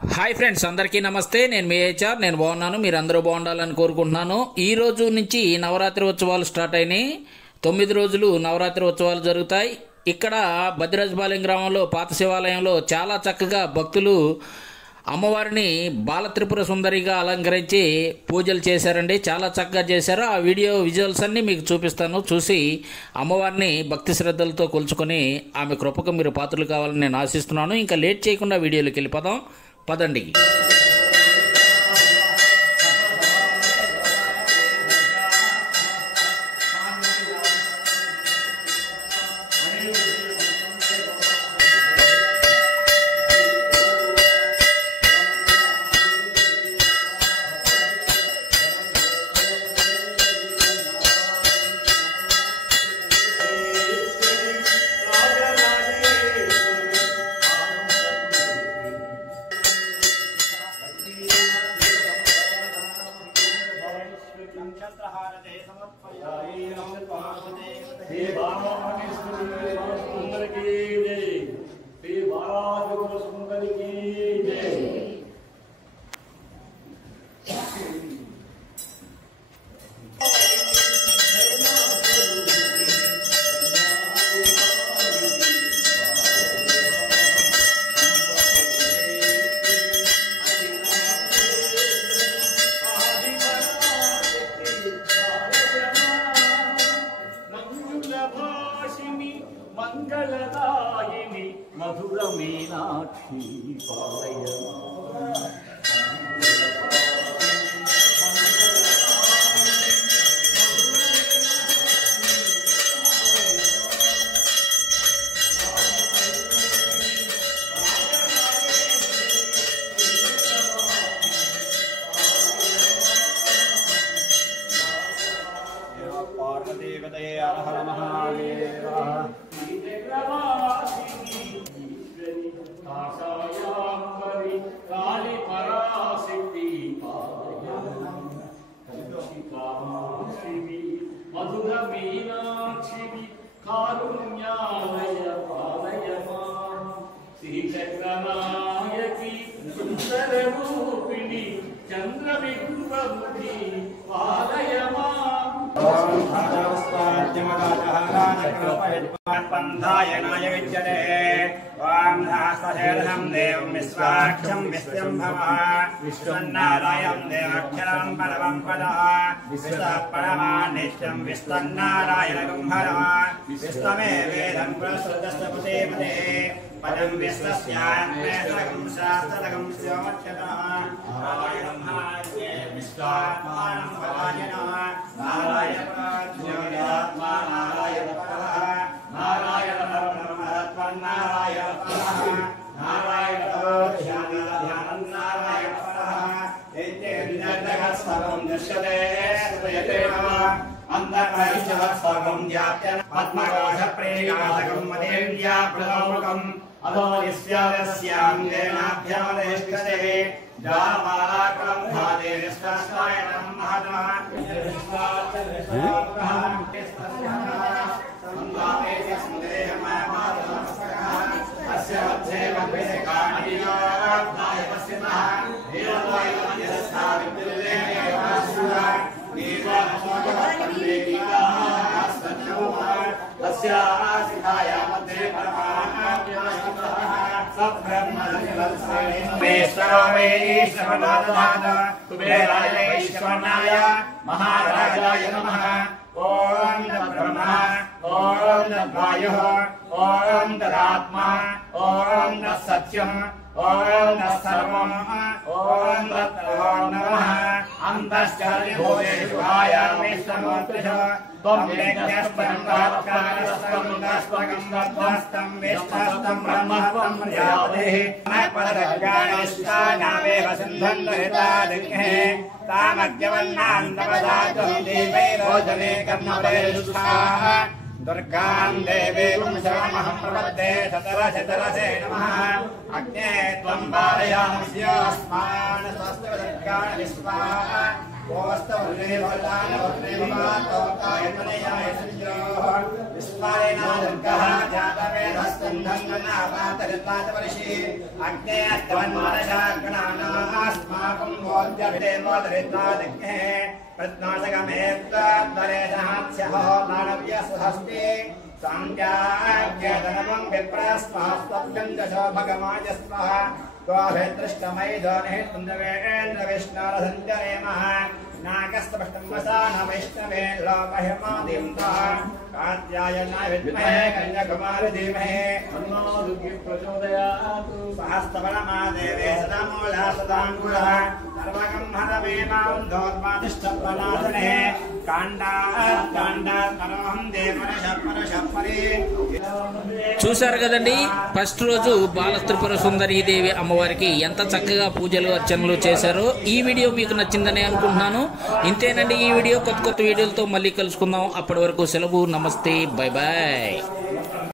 Hi friends, అందరికీ నమస్తే. నేను మీ హెచ్ఆర్. నేను బాగున్నాను, మీరు అందరూ బాగుండాలని కోరుకుంటున్నాను. ఈ రోజు నుంచి నవరాత్రి ఉత్సవాలు స్టార్ట్ అయినాయి. 9 రోజులు నవరాత్రి ఉత్సవాలు జరుగుతాయి. ఇక్కడ బద్రిరాజపాలెం గ్రామంలో పాత శివాలయంలో చాలా చక్కగా భక్తులు అమ్మవారిని బాల త్రిపుర సుందరిగా అలంకరించి పూజలు చేశారండి. చాలా చక్కగా చేశారు. ఆ వీడియో విజువల్స్ అన్నీ మీకు చూపిస్తాను. చూసి అమ్మవారిని భక్తి శ్రద్ధలతో కొలుచుకొని ఆమె కృపకు మీరు పాత్రలు కావాలని నేను ఆశిస్తున్నాను. ఇంకా లేట్ చేయకుండా వీడియోలోకి వెళ్ళిపోదాం, పదండి. మంగళదాయిని మధుర మీనాక్షి పార్వతీపతే హర మహాదేవ కాళీ పరాశక్తి మధుర మీనాక్షి కారుణ్యాలయ పాలయమా శ్రీచక్రనాయకి సుందర రూపిణి చంద్రబింబముఖి పాలయమా పంధాయనాయ విద్యతే ఓం ధాస్వశేషం దేవం విశ్వాక్షం విశ్వంభవ విశ్వన్నారాయణం దేవాక్షరం పరమం పదః విశ్వపరమానిత్యం విశ్వన్నారాయణం హరః విశ్వమే వేదం ప్రసృతస్తపతే పదం విశ్వస్యాన్వేషకం శాస్త్రకం స్యోచ్యతః నారాయణం హాస్యే విశ్వాత్మానం పరాయణః నారాయణ ప్రజ్ఞాత్మా నారాయణ పరః నారాయణ పరమత్వం నారాయణ పరః నారాయణ ధ్యానం నారాయణ పరః ఏతేంద్రగస్సవం దృశ్యతే శ్రయతే అంతః ధ్యాత్య ఆత్మకోశ ప్రేయాసకం మదేవ్యా ప్రలోకం అధో యస్యాదేనాభ్యాదేష్కతే జామాలాకం ధాదే విశ్వాసాయనం మహతా కుబేరాయ మహారాజాయ నమః. ఓం బ్రహ్మ ఓం వాయు ఓం తదాత్మ ఓం సత్యం ఓం సర్వం ఓం తత్వో నమః. అంతశ్చర్యభూతేషు ఆయామిష్టమోత్రిషు త్వం వేద్యస్తం వాక్కారస్తం దస్పకం వద్వస్తం విష్టస్తం బ్రహ్మత్వం ప్రజాపతిః పరగాణిష్టానావేవ సింధన్వరితాదిఘ్నే తామజ్ఞవన్నాంతపదాతుం దీపైరోజనే కర్మవైరుష్ఠాః దుర్గాం దేవీం శరణమహం ప్రపద్యే శతరశతరసే నమః. అగ్నే త్వం పారయామ్యస్మాన్ స్వస్తి దుర్గాణి విశ్వాః संज्ञाज्ञातनमं विप्रस्मास्तभ्यं दशो भगमाजस्वः त्वाभिदृष्टमैदोनिः कुन्दवेन्द्रविष्णुरसञ्जरेमः नागस्तपष्टं वसान वैष्णवे लोकहिमादिन्दः कात्यायनाय विद्महे कन्याकुमारी धीमहि तन्नो दुर्गे प्रचोदयात् सहस्रवनमादेवे सदा मूला सदाङ्कुरः सर्वगं हरमेमां धोर्मादिष्टप्रनाशने काण्डात्करोहं देवरशपरशपरि చూశారు కదండి. ఫస్ట్ రోజు బాల త్రిపుర సుందరీ దేవి అమ్మవారికి ఎంత చక్కగా పూజలు అర్చనలు చేశారో. ఈ వీడియో మీకు నచ్చిందని అనుకుంటున్నాను. ఇంతేనండి ఈ వీడియో. కొత్త కొత్త వీడియోలతో మళ్ళీ కలుసుకుందాం. అప్పటి వరకు సెలవు. నమస్తే, బై బాయ్.